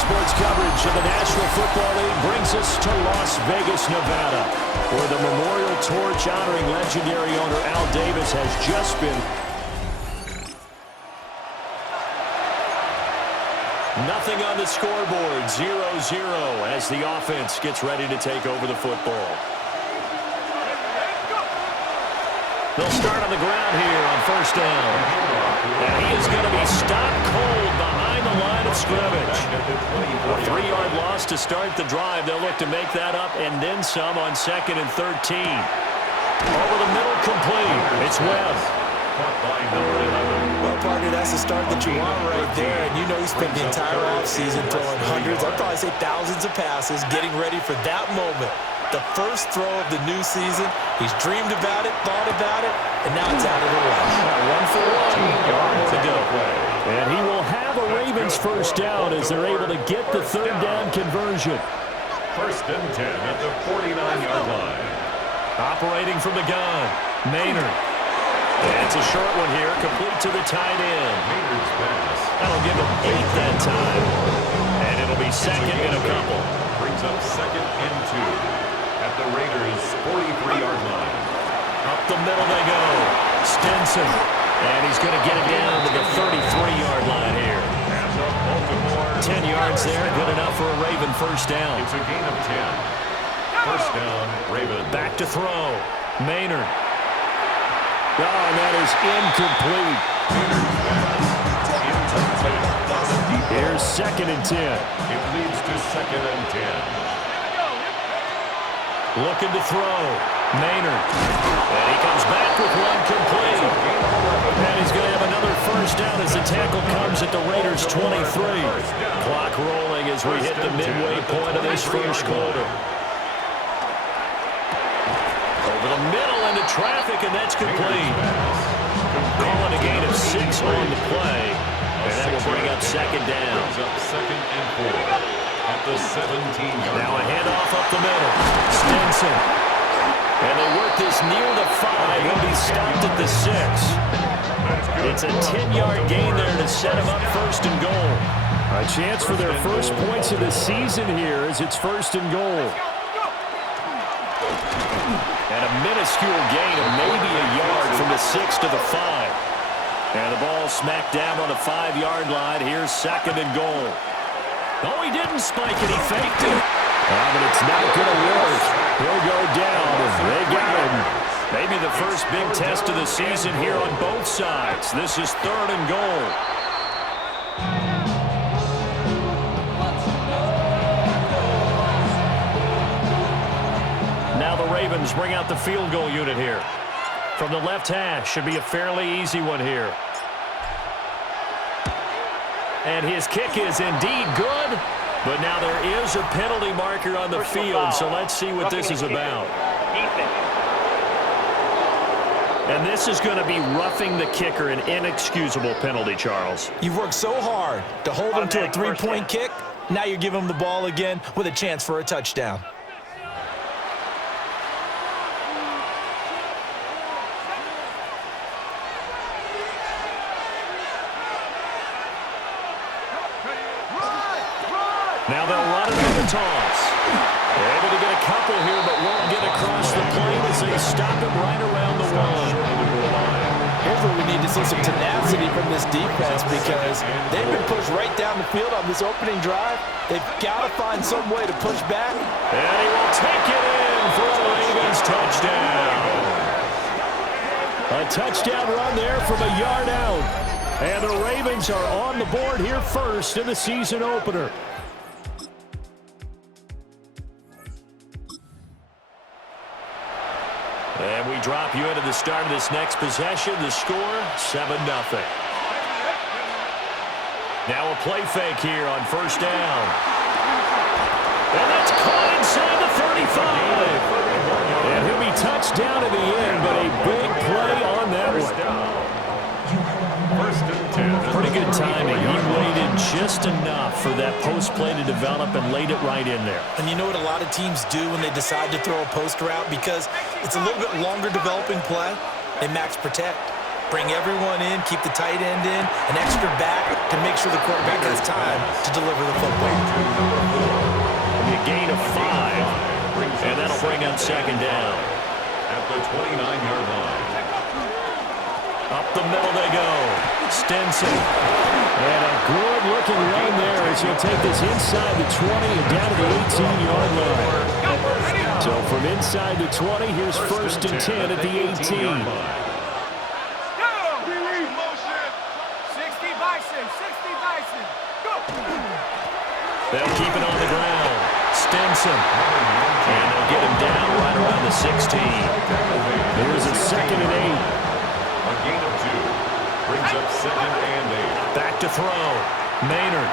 sports coverage of the National Football League brings us to Las Vegas, Nevada, where the memorial torch honoring legendary owner Al Davis has just been. Nothing on the scoreboard, 0-0 as the offense gets ready to take over the football. They'll start on the ground here on first down. And he is going to be stopped cold behind the line of scrimmage. A 3-yard loss to start the drive. They'll look to make that up and then some on 2nd and 13. Over the middle, complete. It's Webb. Well, partner, that's the start that you want right there. And you know he spent the entire offseason throwing hundreds, I'd probably say thousands of passes, getting ready for that moment. The first throw of the new season. He's dreamed about it, thought about it, and now it's out of the way. 1 for 1 to go. And he will have a Ravens first down as they're able to get the third down conversion. 1st and 10 at the 49-yard line. Operating from the gun, Maynard. And it's a short one here, complete to the tight end. Maynard's pass. That'll give him 8 that time. And it'll be 2nd and a couple. Brings up 2nd and 2. At the Raiders' 43-yard line. Up the middle they go. Stinson. And he's going to get it down to the 33-yard line here. 10 yards there, good enough for a Raven first down. It's a gain of 10. First down, Raven. Back to throw. Maynard. Oh, and that is incomplete. Maynard's pass. Incomplete. Here's 2nd and 10. It leads to 2nd and 10. Looking to throw. Maynard. And he comes back with one complete. And he's going to have another first down as the tackle comes at the Raiders' 23. Clock rolling as we hit the midway point of this first quarter. Over the middle into traffic, and that's complete. Calling a gain of 6 on the play. And that will bring up 2nd down. Brings up 2nd and 4. At the 17-yard now a line. handoff up the middle. Stinson. And they work this near the 5. He'll be stopped at the 6. It's a 10-yard gain there to set him up 1st and goal. A chance for their first points of the season here as it's 1st and goal. And a minuscule gain of maybe a yard from the 6 to the 5. And the ball smacked down on the 5-yard line. Here's 2nd and goal. No, he didn't spike it. He faked it. But it's not going to work. He'll go down. They got him. Maybe the first big test of the season here on both sides. This is 3rd and goal. Now the Ravens bring out the field goal unit here. From the left hash, should be a fairly easy one here. And his kick is indeed good, but now there is a penalty marker on the field, so let's see what this is about. And this is going to be roughing the kicker, an inexcusable penalty, Charles. You've worked so hard to hold him to a 3-point kick. Now you give him the ball again with a chance for a touchdown. Now they'll run it with the toss. They're able to get a couple here, but won't get across the plane as they stop him right around the 1. Here's where we need to see some tenacity from this defense because they've been pushed right down the field on this opening drive. They've got to find some way to push back. And he will take it in for a Ravens touchdown. A touchdown run there from a yard out. And the Ravens are on the board here first in the season opener. And we drop you into the start of this next possession. The score, 7-0. Now a play fake here on first down. And that's caught inside the 35. And he'll be touched down in the end, but a big play on that one. First and 10. Pretty good timing. He waited just enough for that post play to develop and laid it right in there. And you know what a lot of teams do when they decide to throw a post route? Because it's a little bit longer developing play, they max protect. Bring everyone in, keep the tight end in, an extra back to make sure the quarterback has time to deliver the football. A gain of 5, and that'll bring up second down. At the 29-yard line. Up the middle they go. Stinson. And a good-looking run there as he'll take this inside the 20 and down to the 18-yard line. So from inside the 20, here's first and 10 at the 18. They'll keep it on the ground. Stinson. And they'll get him down right around the 16. There's a second and 8. A gain of 2. Brings up second and 8. Back to throw. Maynard.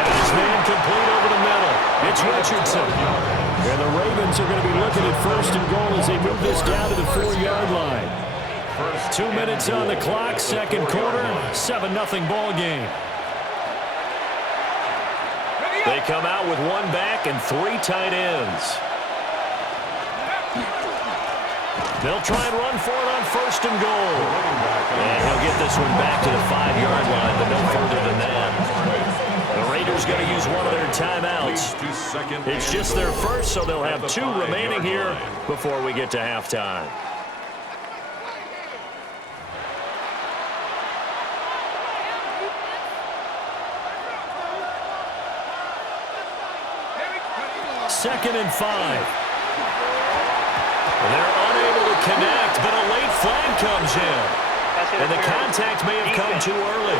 Got his man complete over the middle. It's Richardson. And the Ravens are going to be looking at first and goal as they move this down to the 4-yard line. 2 minutes on the clock, second quarter, 7-0 ball game. They come out with 1 back and 3 tight ends. They'll try and run for it on first and goal. And he'll get this one back to the 5-yard line, but no further than that. The Raiders going to use one of their timeouts. It's just their first, so they'll have 2 remaining here before we get to halftime. Second and 5. They're unable to connect, but a late flag comes in. And the contact may have come too early.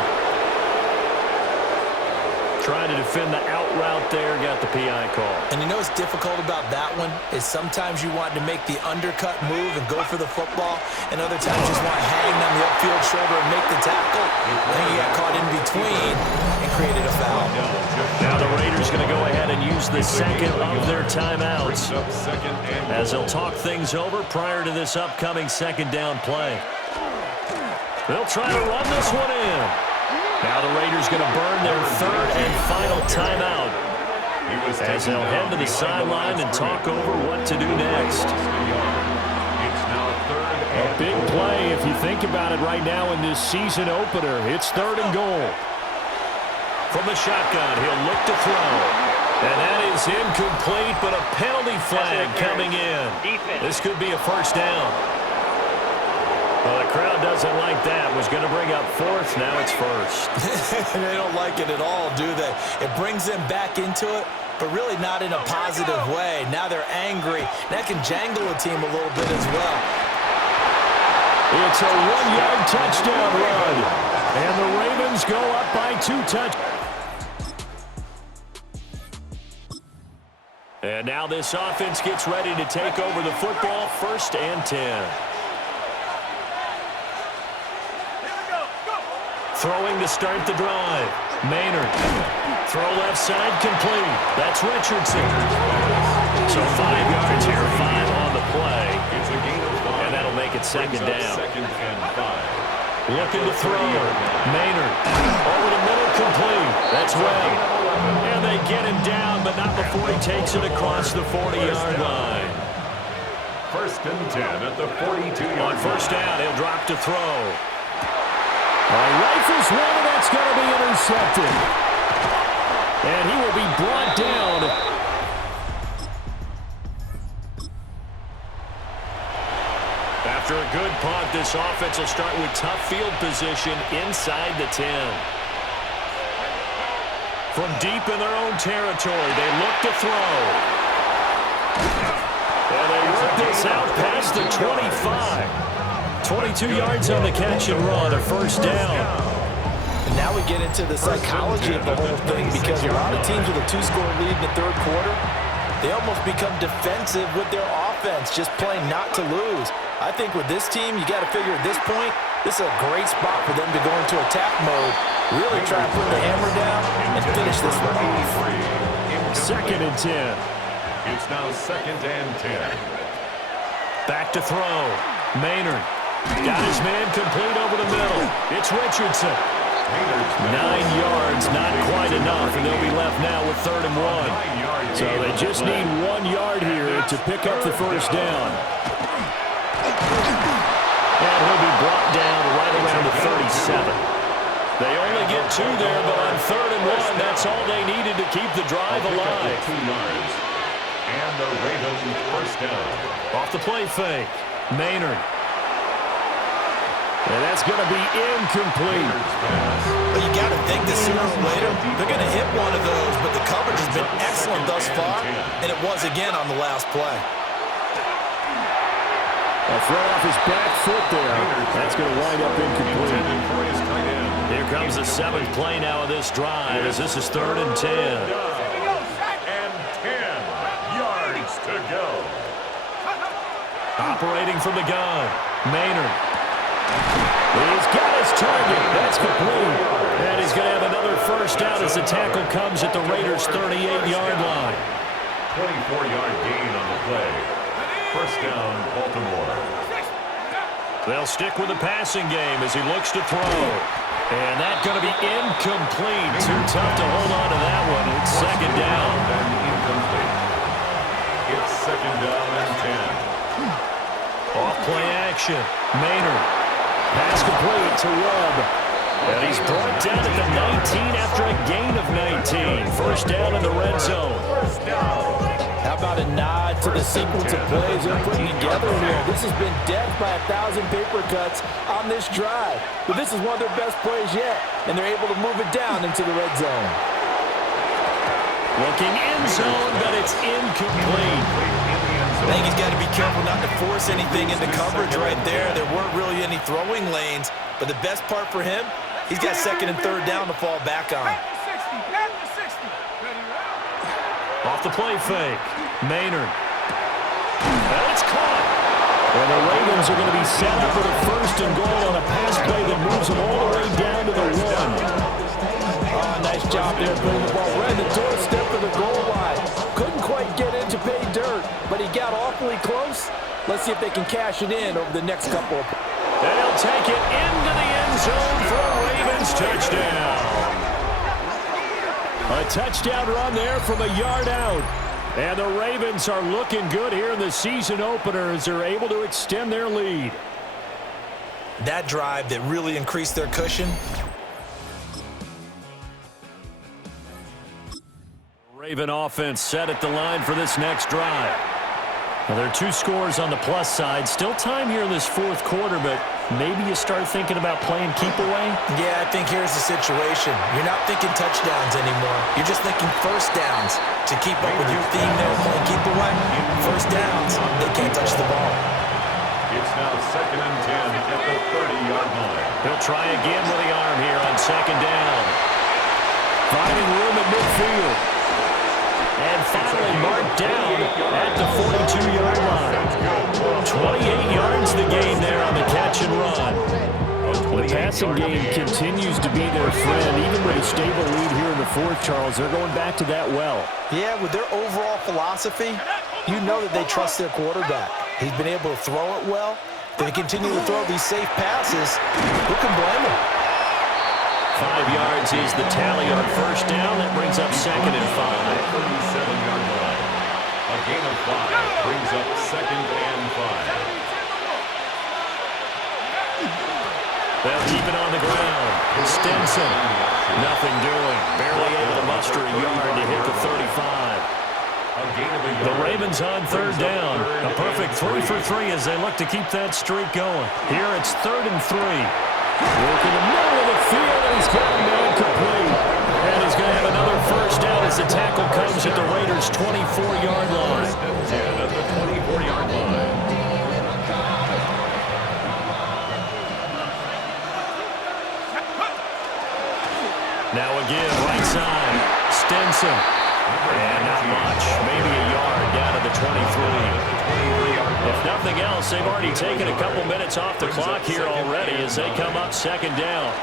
Trying to defend the out route there, got the PI call. And you know what's difficult about that one is sometimes you want to make the undercut move and go for the football, and other times you just want to hang on the upfield shoulder and make the tackle. I think he got caught in between and created a foul. Now the Raiders going to go ahead and use the second of their timeouts as they'll talk things over prior to this upcoming second down play. They'll try to run this one in. Now the Raiders going to burn their 3rd and final timeout as they'll head to the sideline and talk over what to do next. A big play if you think about it right now in this season opener. It's 3rd and goal. From the shotgun, he'll look to throw. And that is incomplete, but a penalty flag coming in. This could be a first down. Well, the crowd doesn't like that. Was going to bring up 4th. Now it's 1st. They don't like it at all, do they? It brings them back into it, but really not in a positive way. Now they're angry. That can jangle a team a little bit as well. It's a 1-yard touchdown run. And the Ravens go up by 2 touchdowns. And now this offense gets ready to take over the football, 1st and 10. Throwing to start the drive. Maynard. Throw left side complete. That's Richardson. So 5 yards here, 5 on the play. And that'll make it second down. Looking to throw. Maynard. Over the middle complete. That's Webb. And they get him down, but not before he takes it across the 40-yard line. 1st and 10 at the 42-yard line. On first down, he'll drop to throw. Rifles one, and that's going to be intercepted. And he will be brought down. After a good punt, this offense will start with tough field position inside the 10. From deep in their own territory, they look to throw. And they work this out past the 25. 22 yards on the catch and run, a first down. And now we get into the psychology of the whole thing, because a lot of teams with a 2-score lead in the 3rd quarter, they almost become defensive with their offense, just playing not to lose. I think with this team, you got to figure at this point, this is a great spot for them to go into attack mode, really try to put the hammer down and finish this one off. 2nd and 10. It's now 2nd and 10. Back to throw. Maynard. Got his man complete over the middle. It's Richardson. 9 yards, not quite enough, and they'll be left now with 3rd and 1. So they just need 1 yard here to pick up the first down. And He'll be brought down right around the 37. They only get 2 there, but on 3rd and 1, that's all they needed to keep the drive alive. 2 yards. And the Ravens first down. Off the play fake. Maynard. And that's going to be incomplete. But you got to think that sooner or later, they're going to hit one of those, but the coverage has been excellent thus far, and it was again on the last play. A throw off his back foot there. That's going to wind up incomplete. Here comes the 7th play now of this drive as this is 3rd and 10. And 10 yards to go. Operating from the gun. Maynard. He's got his target. That's complete. And he's going to have another first down as the tackle comes at the Raiders' 38-yard line. 24-yard gain on the play. First down, Baltimore. They'll stick with the passing game as he looks to throw. And that's going to be incomplete. Too tough to hold on to that one. It's 2nd down. And incomplete. It's 2nd down and 10. Off play action. Maynard. Pass complete to Webb. And he's brought down at the 19 after a gain of 19. First down in the red zone. How about a nod to the sequence of plays they're putting together here? This has been death by 1,000 paper cuts on this drive. But this is one of their best plays yet, and they're able to move it down into the red zone. Looking in zone, but it's incomplete. I think he's got to be careful not to force anything into coverage right there. There weren't really any throwing lanes, but the best part for him, he's got 2nd and 3rd down to fall back on. Off the play fake. Maynard. And it's caught. And the Ravens are going to be set up with a 1st and goal on a pass play that moves them all the way down to the 1. Nice job there putting the ball right at the doorstep of the goal line. Couldn't quite get in to pay dirt, but he got awfully close. Let's see if they can cash it in over the next couple. And he'll take it into the end zone for a Ravens touchdown. A touchdown run there from a yard out. And the Ravens are looking good here in the season opener as they're able to extend their lead. That drive that really increased their cushion. Raven offense set at the line for this next drive. Well, there are 2 scores on the plus side. Still time here in this 4th quarter, but maybe you start thinking about playing keep away? Yeah, I think here's the situation. You're not thinking touchdowns anymore. You're just thinking first downs. To keep up with your theme there, playing keep away, first downs, they can't touch the ball. It's now 2nd and 10 at the 30-yard line. He'll try again with the arm here on 2nd down. Finding room at midfield. And finally marked down at the 42-yard line. 28 yards the gain there on the catch and run. The passing game continues to be their friend. Even with a stable lead here in the 4th, Charles, they're going back to that well. Yeah, with their overall philosophy, you know that they trust their quarterback. He's been able to throw it well. They continue to throw these safe passes. Who can blame him? 5 yards is the tally on first down. That brings up 2nd and 5. 37-yard line. A gain of 5 brings up 2nd and 5. They'll keep it on the ground. Stinson, nothing doing. Barely able to muster a yard to hit the 35. The Ravens on 3rd down. A perfect 3 for 3 as they look to keep that streak going. Here it's 3rd and 3. Working the middle of the field, and he's got a man complete. And he's going to have another first down as the tackle comes at the Raiders' 24-yard line. At the 24-yard line. Now again, right side, Stinson. And not much, maybe a yard down to the 23. If nothing else, they've already taken a couple minutes off the clock here already as they come up 2nd down.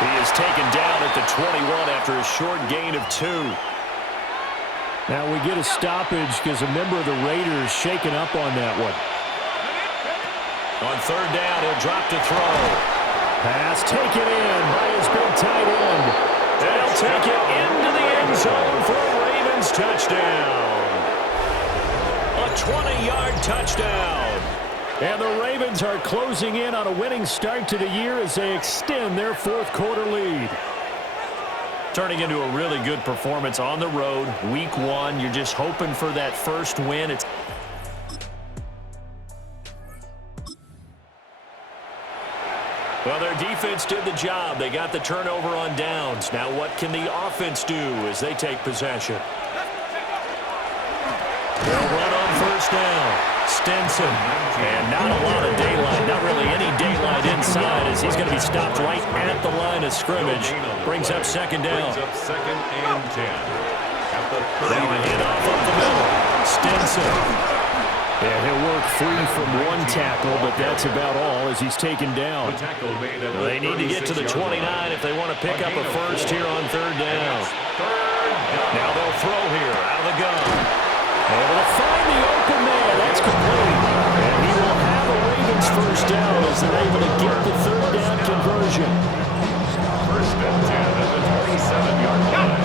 He is taken down at the 21 after a short gain of 2. Now we get a stoppage because a member of the Raiders shaken up on that one. On 3rd down, he'll drop to throw. Pass taken in by his big tight end. They'll take it into the end zone for a Ravens touchdown. A 20-yard touchdown. And the Ravens are closing in on a winning start to the year as they extend their fourth quarter lead. Turning into a really good performance on the road. Week 1, you're just hoping for that first win. Well, their defense did the job. They got the turnover on downs. Now what can the offense do as they take possession? They'll run on first down. Stinson. And not a lot of daylight. Not really any daylight inside as he's going to be stopped right at the line of scrimmage. Brings up second down. Brings up second and 10. At the 30. Now a handoff up the middle. Stinson. Yeah, he'll work free from one tackle, but that's about all as he's taken down. They need to get to the 29 if they want to pick up a first here on third down. Now they'll throw here out of the gun. Able to find the open man. That's complete. And he will have a Ravens first down as they're able to get the third down conversion. First and 10 at the 27-yard line.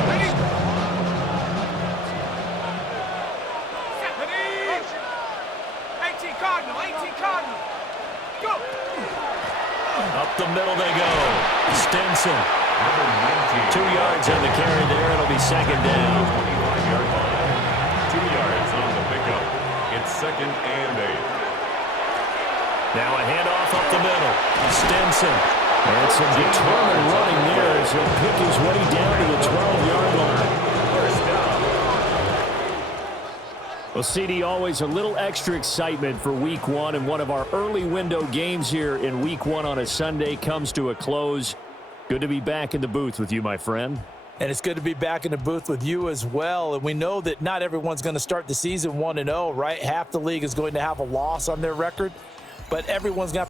Up the middle they go. Stinson. 2 yards on the carry there. It'll be second down. 25-yard line. 2 yards on the pickup. It's second and 8. Now a handoff up the middle. Stinson. And some determined running there as he'll pick his way down to the 12-yard line. First down. Well, CD, always a little extra excitement for Week 1, and one of our early window games here in Week 1 on a Sunday comes to a close. Good to be back in the booth with you, my friend. And it's good to be back in the booth with you as well. And we know that not everyone's going to start the season 1-0, right? Half the league is going to have a loss on their record, but everyone's going to